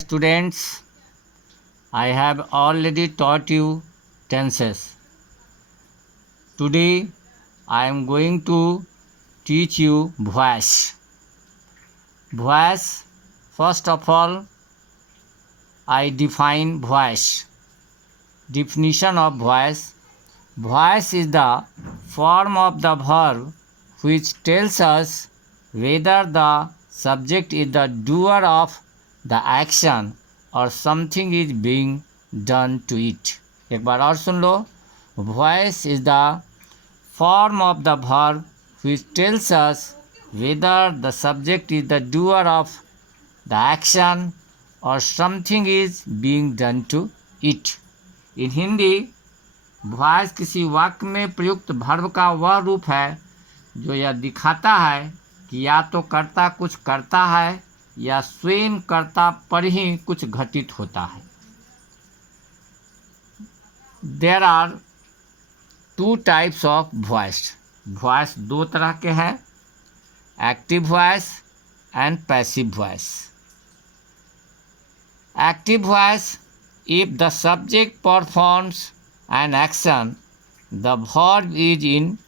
Students, I have already taught you tenses. Today I am going to teach you voice. Voice, first of all, I define voice. Definition of voice. Voice is the form of the verb which tells us whether the subject is the doer of the action और something is being done to it. एक बार और सुन लो। Voice is the form of the verb which tells us whether the subject is the doer of the action और something is being done to it. In Hindi, voice किसी वाक्य में प्रयुक्त वर्ब का वह रूप है जो यह दिखाता है कि या तो कर्ता कुछ करता है या स्वयं कर्ता पर ही कुछ घटित होता है। There are two types of voice. Voice दो तरह के हैं, active voice and passive voice. Active voice, if the subject performs an action the verb is in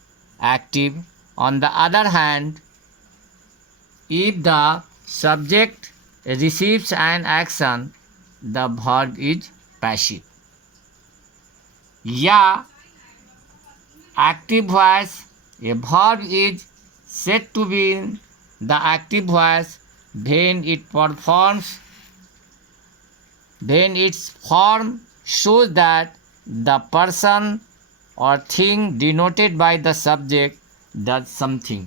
active. On the other hand, if the subject receives an action, the verb is passive. या active voice, a verb is said to be in the active voice when its form shows that the person or thing denoted by the subject does something.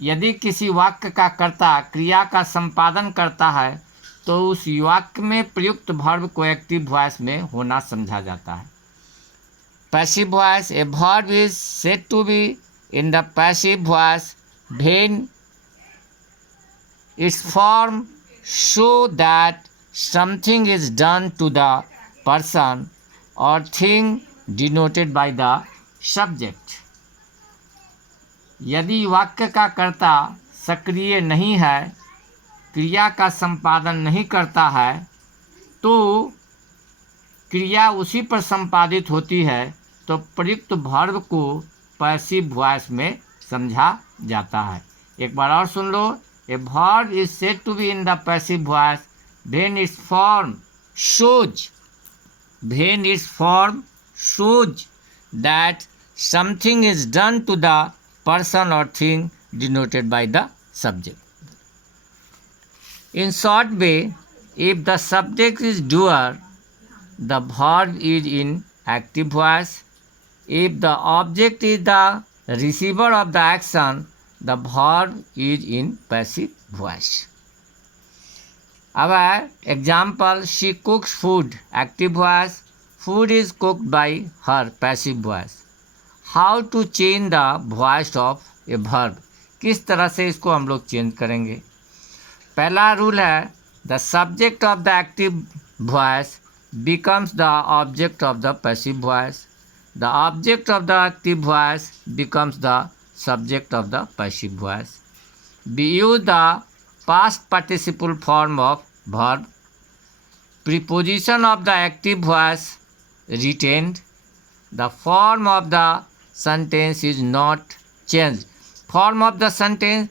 यदि किसी वाक्य का कर्ता क्रिया का संपादन करता है तो उस वाक्य में प्रयुक्त वर्ब को एक्टिव वॉइस में होना समझा जाता है। Passive voice, a verb is said to be in the passive voice when its form show that something is done to the person or thing denoted by the subject. यदि वाक्य का कर्ता सक्रिय नहीं है, क्रिया का संपादन नहीं करता है, तो क्रिया उसी पर संपादित होती है तो प्रयुक्त वर्ब को पैसिव वॉइस में समझा जाता है। एक बार और सुन लो। A verb is said to be in the passive voice when its form shows that something is done to the person or thing denoted by the subject. In short way, if the subject is doer, the verb is in active voice. If the object is the receiver of the action, the verb is in passive voice. Our example, she cooks food, active voice. Food is cooked by her, passive voice. How to change the voice of a verb, किस तरह से इसको हम लोग चेंज करेंगे। पहला rule है, the subject of the active voice becomes the object of the passive voice. The object of the active voice becomes the subject of the passive voice. We use the past participle form of verb. Preposition of the active voice retained. The form of the sentence is not change. Form of the sentence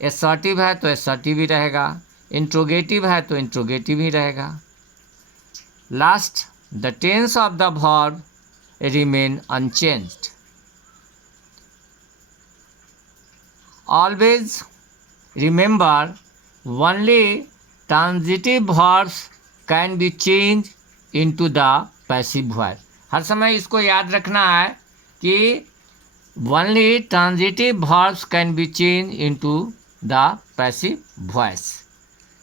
assertive है तो एसर्टिव ही रहेगा, इंट्रोगेटिव है तो interrogative ही रहेगा। Last, the tense of the verb remain unchanged. Always remember, only transitive verbs can be change into the passive voice. हर समय इसको याद रखना है कि only transitive verbs can be change into the passive voice.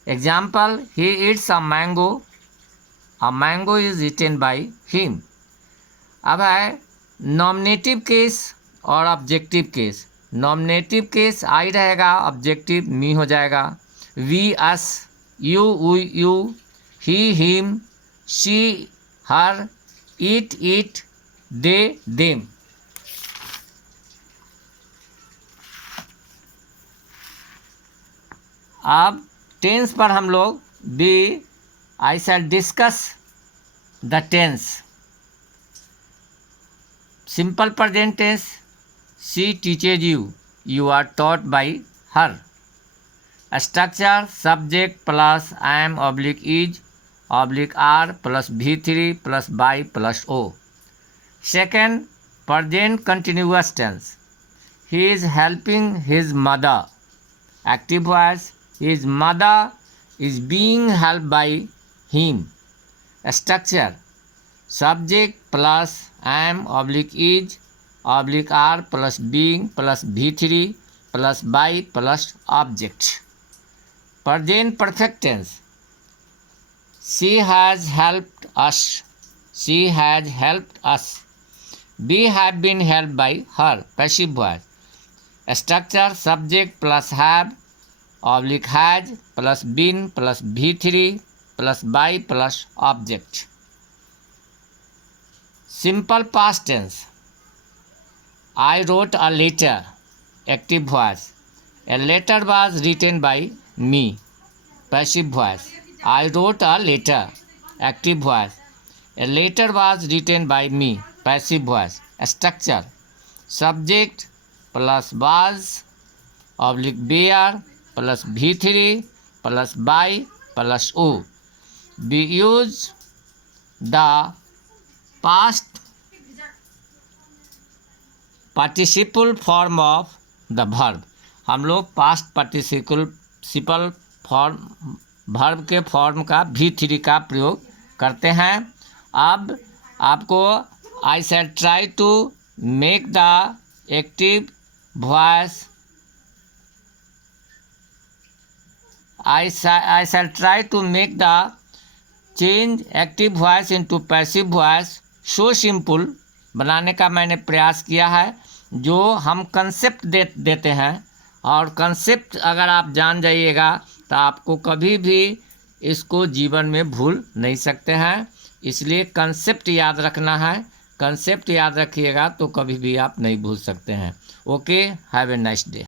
Example, he eats a mango is eaten by him. अब है nominative case और objective case. Nominative case I रहेगा, ऑब्जेक्टिव मी हो जाएगा। We us, you, he him, she her, it they them. अब tense पर हम लोग I shall discuss the tense. Simple present tense, she teaches you, you are taught by her. Structure subject plus am oblique is oblique are plus V3 plus by plus O. Second present continuous tense, he is helping his mother. Active voice, his mother is being helped by him। Structure subject plus am oblique is oblique are plus being plus V3 plus by plus object। Present perfect tense, she has helped us, she has helped us, we have been helped by her। Passive voice, structure subject plus have oblique has plus been plus V3 plus by plus object. Simple past tense, I wrote a letter. Active voice, a letter was written by me. Passive voice, I wrote a letter. Active voice, a letter was written by me. Passive voice. Structure subject plus was oblique were plus V3 plus by plus O. We use the past participle form of the verb। हम लोग past participle form verb के form का V3 का प्रयोग करते हैं। अब आपको I shall try to make the active voice, I shall try to make the change active voice into passive voice so simple बनाने का मैंने प्रयास किया है। जो हम कंसेप्ट देते हैं, और कंसेप्ट अगर आप जान जाइएगा तो आपको कभी भी इसको जीवन में भूल नहीं सकते हैं। इसलिए कंसेप्ट याद रखना है। कंसेप्ट याद रखिएगा तो कभी भी आप नहीं भूल सकते हैं। Okay, have a nice day.